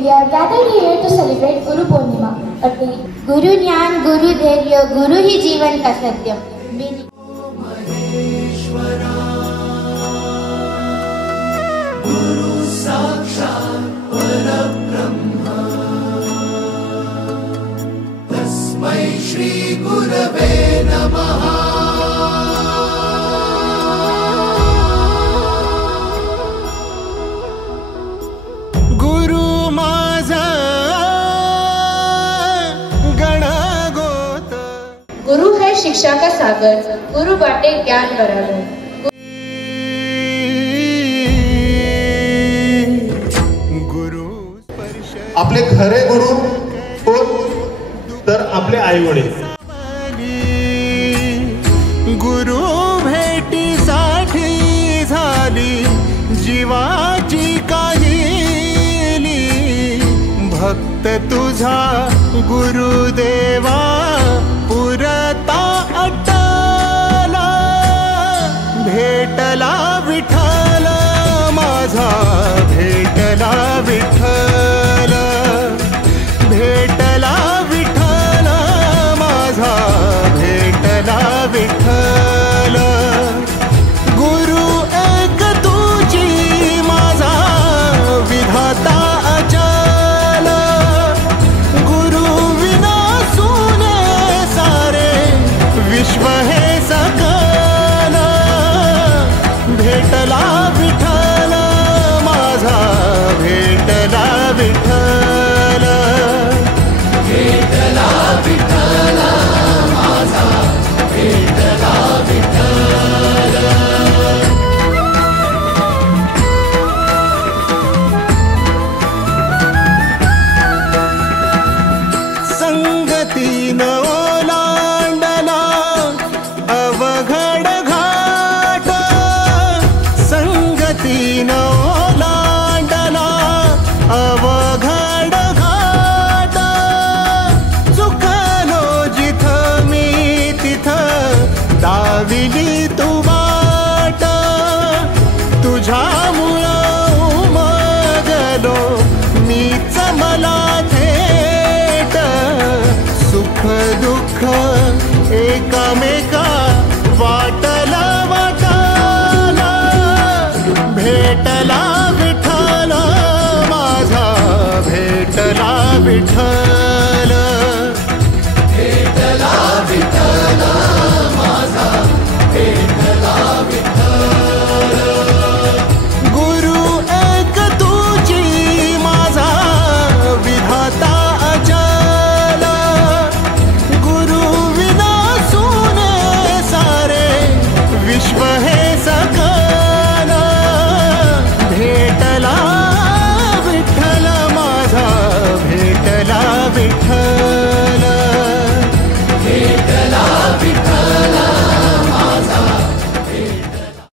we are gathered here to celebrate Guru Purnima, a day. गुरु ज्ञान, गुरु धैर्य, गुरु ही जीवन का सत्यम. गुरु साक्षात् परब्रह्म तस्मै श्री गुरवे नमः. गुरु माझा गणगोत. गुरु है शिक्षा का सागर, गुरु बाटे ज्ञान बराबर. आपले खरे गुरु कोण तर आपले आई वडील. गुरु भेटीसाठी झाली जीवाची काहिली. भक्त तुझा गुरुदेवा पुरता अटला. भेटला विठ्ठल माझा, भेटला विठ्ठल, भेटला विठ्ठल माझा, भेटला विठ्ठल. गुरु एक तुझी माझा विधाता अचल. गुरु विना सुने सारे विश्व हे सकल. भेटला विठ्ठल माझा, भेटला विठ्ठल, भेटला विठ्ठल माझा, भेटला विठ्ठल. संगतीन ओलांडला अवघड घाट. संगतीन ओलांडला अवघड घाट. चुकलो जिथं मी तिथं दाविली तू वाट. तुझ्यामुळं उमगलो मीच मला थेट. सुख दुःख एकामेका वाटला वाटाला. भेटला विठ्ठल माझा, भेटला विठ्ठल, भेटला विठ्ठल माझा, भेटला विठ्ठल. गुरु एक तुझी माझा विधाता अचल. गुरु विना सुने सारे विश्व हे